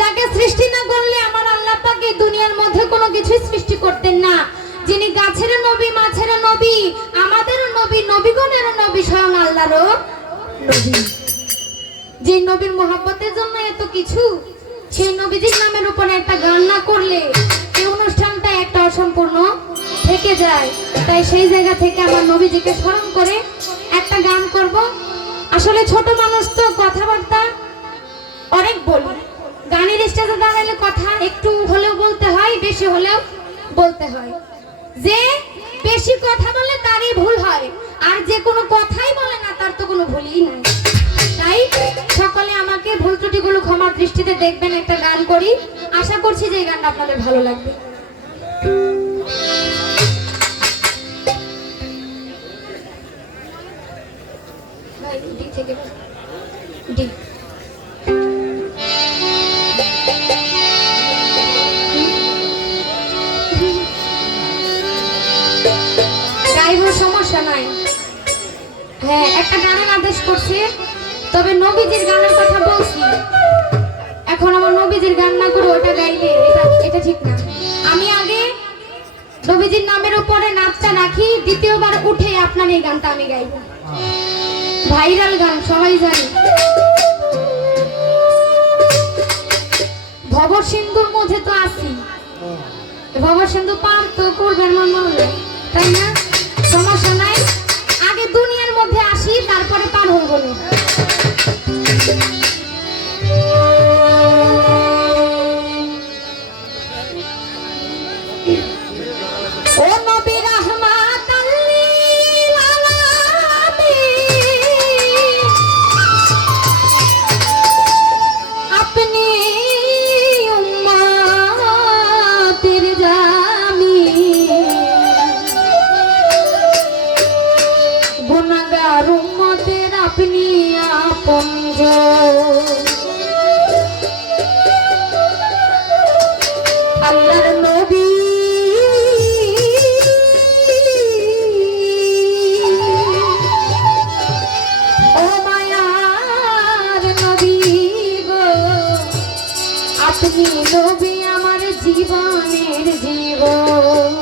যাকে সৃষ্টি না করলে আমার আল্লাহ পাক এই দুনিয়ার মধ্যে কোনো কিছু সৃষ্টি করতেন না। যিনি গাছের নবী, মাছের নবী, আমাদেরও নবী, নবীগণেরও নবী, স্বয়ং আল্লাহরও নবী। যে নবীর মহব্বতের জন্য এত কিছু, সেই নবীজির নামের উপরে একটা গান না করলে এই অনুষ্ঠানটা একটা অসম্পূর্ণ থেকে যায়। তাই সেই জায়গা থেকে আমার নবীজিকে স্মরণ করে একটা গান করব। আসলে ছোট মানুষ তো কথাবার্তা অনেক বলি, গানের স্টেজে দাঁড়ালে কথা একটু হলেও বলতে হয়, বেশি হলেও বলতে হয়। যে বেশি কথা বলে তারই ভুল হয়, আর যে কোনো কথাই বলে না তার তো কোনো ভুলই নাই। তাই সকলে আমাকে ভুল ত্রুটিগুলো ক্ষমার দৃষ্টিতে দেখবেন। একটা গান করি, আশা করছি যে এই গানটা আপনাদের ভালো লাগবে। ডি থেকে ডি। সমস্যা নাই, হ্যাঁ একটা গানের আদেশ করছে, তবে নবীজির গানের কথা বলছি। এখন আমার নবীজির গান না করে ওটা গাইলে এটা ঠিক না। আমি আগে নবীজির নামের উপরে নাচটা রাখি, দ্বিতীয়বার উঠে আপনার এই গানটা আমি গাইব। ভাইরাল গান, সবাই জানি। ভবসিন্ধুর মধ্যে তো আছি, ভবসিন্ধু পার তো করবেন মনে হলে, তাই না? সমস্যা নাই, আগে দুনিয়ার মধ্যে আসি, তারপরে পার হইব না। ও নবী রাহমাত লিল আলামিন, আপনি উম্মতের জামিন, গুনাহগার উম্মতের আপনি আপনজন। আল্লাহর নবী ও মায়ার নবী গো, আপনি নবী আমার জীবনের জীবন।